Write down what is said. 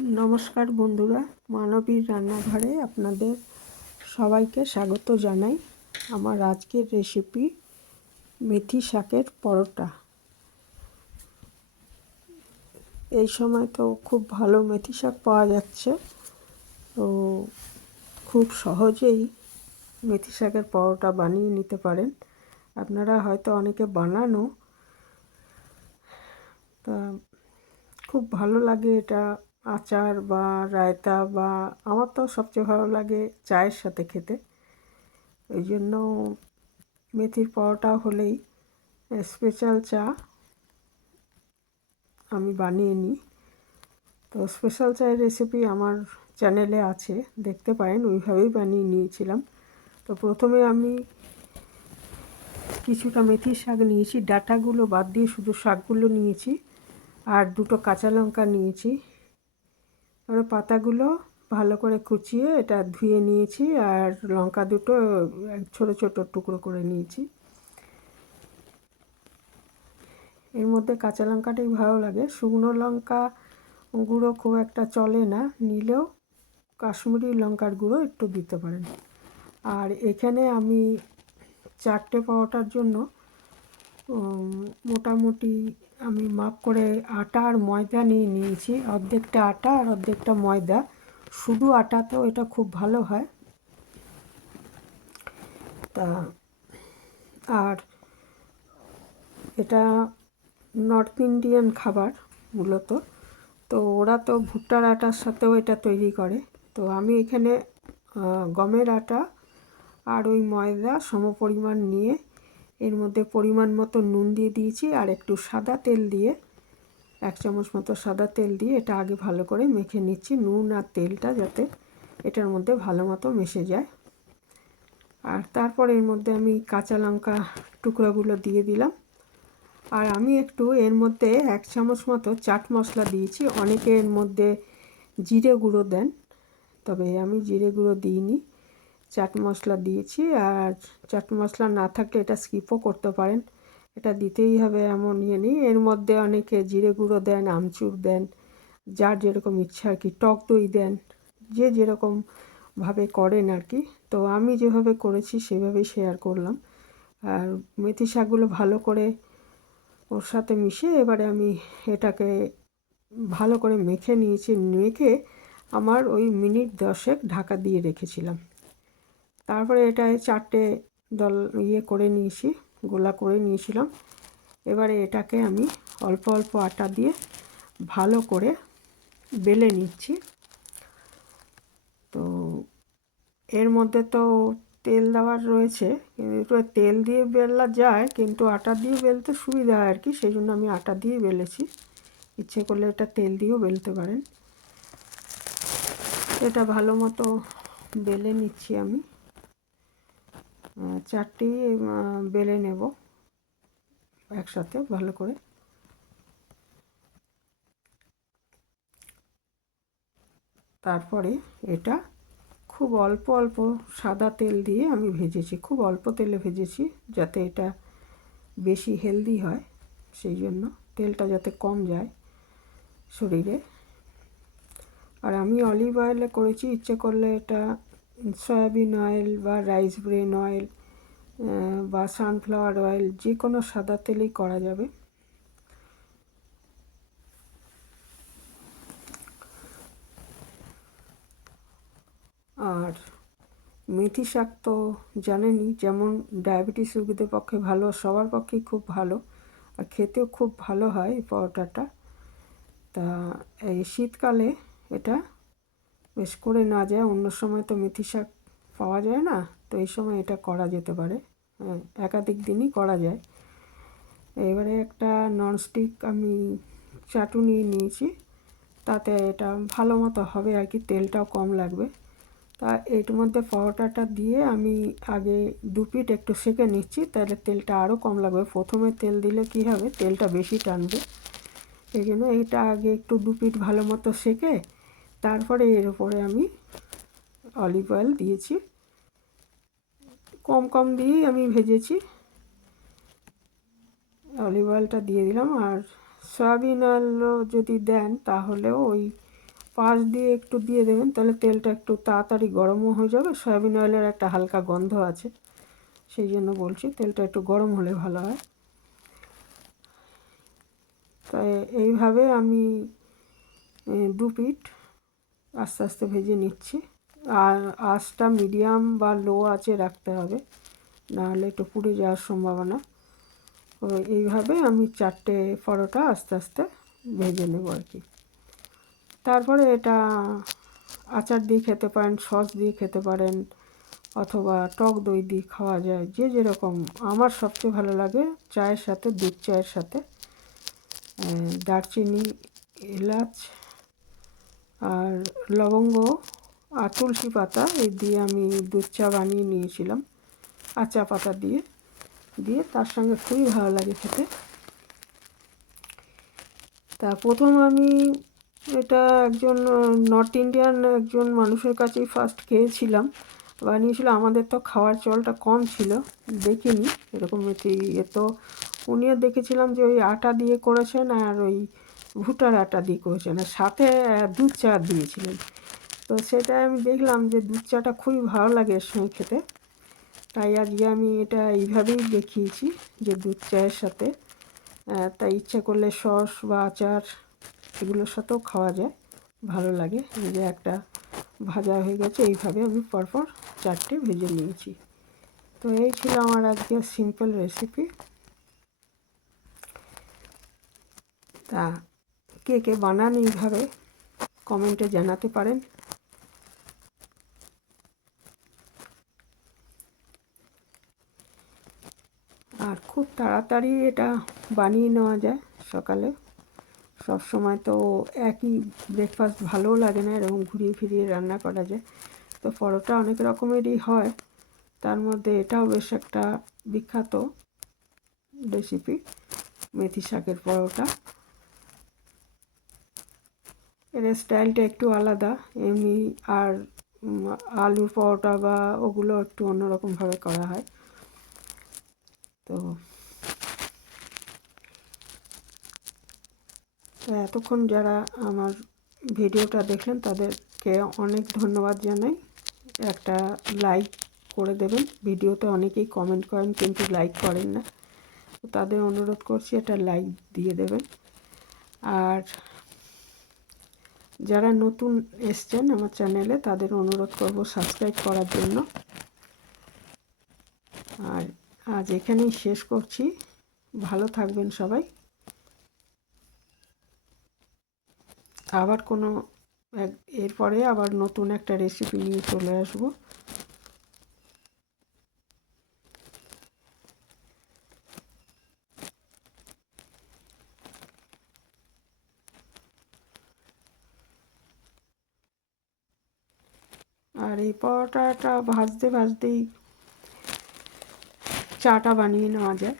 নমস্কার বন্ধুরা, মানবীর রান্নাঘরে আপনাদের সবাইকে স্বাগত জানাই। আমার আজকের রেসিপি মেথি শাকের পরোটা। এই সময় তো খুব ভালো মেথি শাক পাওয়া যাচ্ছে, তো খুব সহজেই মেথি শাকের পরোটা বানিয়ে নিতে পারেন। আপনারা হয়তো অনেকে বানানো, তা খুব ভালো লাগে এটা আচার বা রায়তা, বা আমার তো সবচেয়ে ভালো লাগে চায়ের সাথে খেতে। এই জন্য মেথির পরোটা হলেই স্পেশাল চা আমি বানিয়ে নিই। তো স্পেশাল চায়ের রেসিপি আমার চ্যানেলে আছে, দেখতে পারেন। ওইভাবেই বানিয়ে নিয়েছিলাম। তো প্রথমে আমি কিছুটা মেথির শাক নিয়েছি, ডাঁটাগুলো বাদ দিয়ে শুধু শাকগুলো নিয়েছি, আর দুটো কাঁচা লঙ্কা নিয়েছি। তারপরে পাতাগুলো ভালো করে কুচিয়ে এটা ধুয়ে নিয়েছি, আর লঙ্কা দুটো ছোট ছোট টুকরো করে নিয়েছি। এর মধ্যে কাঁচা লঙ্কাটাই ভালো লাগে, শুকনো লঙ্কা গুঁড়ো খুব একটা চলে না, নিলেও কাশ্মীরি লঙ্কার গুঁড়ো একটু দিতে পারেন। আর এখানে আমি 4টে পরোটার জন্য মোটামুটি আমি মাপ করে আটা আর ময়দা নিয়ে নিয়েছি। অর্ধেকটা আটা আর অর্ধেকটা ময়দা। শুধু আটাতেও এটা খুব ভালো হয়। তা আর এটা নর্থ ইন্ডিয়ান খাবার মূলত, তো ওরা তো ভুট্টার আটার সাথেও এটা তৈরি করে। তো আমি এখানে গমের আটা আর ওই ময়দা সমপরিমাণ নিয়ে এর মধ্যে পরিমাণ মতো নুন দিয়ে দিয়েছি, আর একটু সাদা তেল দিয়ে 1 চামচ মতো সাদা তেল দিয়ে এটা আগে ভালো করে মেখে নিচ্ছি, নুন আর তেলটা যাতে এটার মধ্যে ভালো মতো মিশে যায়। আর তারপর এর মধ্যে আমি কাঁচা লঙ্কা টুকরোগুলো দিয়ে দিলাম। আর আমি একটু এর মধ্যে 1 চামচ মতো চাট মশলা দিয়েছি। অনেকে এর মধ্যে জিরে গুঁড়ো দেন, তবে আমি জিরে গুঁড়ো দিইনি, চাট মশলা দিয়েছি। আর চাট মশলা না থাকলে এটা স্কিপও করতে পারেন, এটা দিতেই হবে এমন ইয়ে নেই। এর মধ্যে অনেকে জিরে গুঁড়ো দেন, আমচুর দেন, যার যেরকম ইচ্ছা আর কি, টক দই দেন, যে যেরকমভাবে করেন আর কি। তো আমি যেভাবে করেছি সেভাবেই শেয়ার করলাম। আর মেথি শাকগুলো ভালো করে ওর সাথে মিশিয়ে এবারে আমি এটাকে ভালো করে মেখে নিয়েছি। মেখে আমার ওই মিনিট 10 ঢাকা দিয়ে রেখেছিলাম। তারপরে এটায় 4টে দল করে নিয়েছি, গোলা করে নিয়েছিলাম। এবারে এটাকে আমি অল্প অল্প আটা দিয়ে ভালো করে বেলে নিচ্ছি। তো এর মধ্যে তো তেল দেওয়ার রয়েছে, কিন্তু তেল দিয়ে বেলা যায়, কিন্তু আটা দিয়ে বেলতে সুবিধা হয় আর কি, সেই জন্য আমি আটা দিয়ে বেলেছি। ইচ্ছে করলে এটা তেল দিয়েও বেলতে পারেন। এটা ভালো মতো বেলে নিচ্ছি আমি, 4টি বেলে নেব একসাথে ভালো করে। তারপরে এটা খুব অল্প অল্প সাদা তেল দিয়ে আমি ভেজেছি, খুব অল্প তেলে ভেজেছি যাতে এটা বেশি হেলদি হয়, সেই জন্য তেলটা যাতে কম যায় শরীরে। আর আমি অলিভ অয়েলে করেছি, ইচ্ছে করলে এটা সয়াবিন অয়েল বা রাইস ব্রেন অয়েল বা সানফ্লাওয়ার অয়েল, যে কোনো সাদা তেলেই করা যাবে। আর মেথি শাক তো জানেনই, যেমন ডায়াবেটিস রোগীদের পক্ষে ভালো, সবার পক্ষেই খুব ভালো, আর খেতেও খুব ভালো হয় এই পরোটাটা। তা এই শীতকালে এটা বেশ করে না যায়, অন্য সময় তো মেথি শাক পাওয়া যায় না, তো এই সময় এটা করা যেতে পারে, একাধিক দিনই করা যায়। এবারে একটা ননস্টিক আমি চাটুনি নিয়েছি, তাতে এটা ভালো মতো হবে আর কি, তেলটাও কম লাগবে। তা এর মধ্যে পরোটাটা দিয়ে আমি আগে 2 পিঠ একটু সেঁকে নিচ্ছি, তাহলে তেলটা আরও কম লাগবে। প্রথমে তেল দিলে কী হবে, তেলটা বেশি টানবে, এই জন্য এইটা আগে একটু 2 পিঠ ভালো মতো সেঁকে তারপরে এর উপরে আমি অলিভ অয়েল দিয়েছি, কম কম দিয়েই আমি ভেজেছি। অলিভ অয়েলটা দিয়ে দিলাম, আর সয়াবিন অয়েলও যদি দেন তাহলেও ওই পাশ দিয়ে একটু দিয়ে দেবেন, তাহলে তেলটা একটু তাড়াতাড়ি গরমও হয়ে যাবে। সয়াবিন অয়েলের একটা হালকা গন্ধ আছে, সেই জন্য বলছি তেলটা একটু গরম হলে ভালো হয়। তাই এইভাবে আমি 2 পিঠ আস্তে আস্তে ভেজে নিচ্ছি। আর আঁচটা মিডিয়াম বা লো আঁচে রাখতে হবে, নাহলে একটু পুড়ে যাওয়ার সম্ভাবনা। তো এইভাবে আমি 4টে পরোটা আস্তে আস্তে ভেজে নেব আর কি। তারপরে এটা আচার দিয়ে খেতে পারেন, সস দিয়ে খেতে পারেন, অথবা টক দই দিয়ে খাওয়া যায়, যে যেরকম। আমার সবচেয়ে ভালো লাগে চায়ের সাথে, দুধ চায়ের সাথে দারচিনি, এলাচ আর লবঙ্গ আর তুলসী পাতা এই দিয়ে আমি দুধ চা বানিয়ে নিয়েছিলাম, আর চা পাতা দিয়ে তার সঙ্গে খুবই ভালো লাগে খেতে। তা প্রথম আমি এটা একজন নর্থ ইন্ডিয়ান একজন মানুষের কাছেই ফার্স্ট খেয়েছিলাম, বানিয়েছিল। আমাদের তো খাওয়ার চলটা কম ছিল, দেখিনি এরকম এটি। তো উনিও দেখেছিলাম যে ওই আটা দিয়ে করেছেন, আর ওই ভুট্টার আটা দিয়ে করেছেন, আর সাথে দুধ চা দিয়েছিলেন। তো সেটা আমি দেখলাম যে দুধ চাটা খুবই ভালো লাগে এর সঙ্গে খেতে। তাই আজকে আমি এটা এইভাবেই দেখিয়েছি যে দুধ চায়ের সাথে। তাই ইচ্ছা করলে সস বা আচার এগুলোর সাথেও খাওয়া যায়, ভালো লাগে। এই যে একটা ভাজা হয়ে গেছে, এইভাবে আমি পরপর 4টে ভেজে নিয়েছি। তো এই ছিল আমার আজকে সিম্পল রেসিপি। তা কে কে বানান এইভাবে কমেন্টে জানাতে পারেন। আর খুব তাড়াতাড়ি এটা বানিয়ে নেওয়া যায় সকালে। সব সময় তো একই ব্রেকফাস্ট ভালোও লাগে না, এরকম ঘুরিয়ে ফিরিয়ে রান্না করা যায়। তো পরোটা অনেক রকমেরই হয়, তার মধ্যে এটাও বেশ একটা বিখ্যাত রেসিপি, মেথি শাকের পরোটা। এর স্টাইলটা একটু আলাদা এমনি, আর আলুর পরোটা বা ওগুলো একটু অন্যরকমভাবে করা হয়। তো এতক্ষণ যারা আমার ভিডিওটা দেখলেন তাদেরকে অনেক ধন্যবাদ জানাই। একটা লাইক করে দেবেন। ভিডিওতে অনেকেই কমেন্ট করেন কিন্তু লাইক করেন না, তো তাদের অনুরোধ করছি একটা লাইক দিয়ে দেবেন। আর যারা নতুন এসছেন আমার চ্যানেলে তাদের অনুরোধ করব সাবস্ক্রাইব করার জন্য। আর আজ এখানেই শেষ করছি। ভালো থাকবেন সবাই। আবার কোনো এরপরে আবার নতুন একটা রেসিপি নিয়ে চলে আসবো। আর এই পরোটাটা ভাজতে ভাজতেই চাটা বানিয়ে নেওয়া যায়।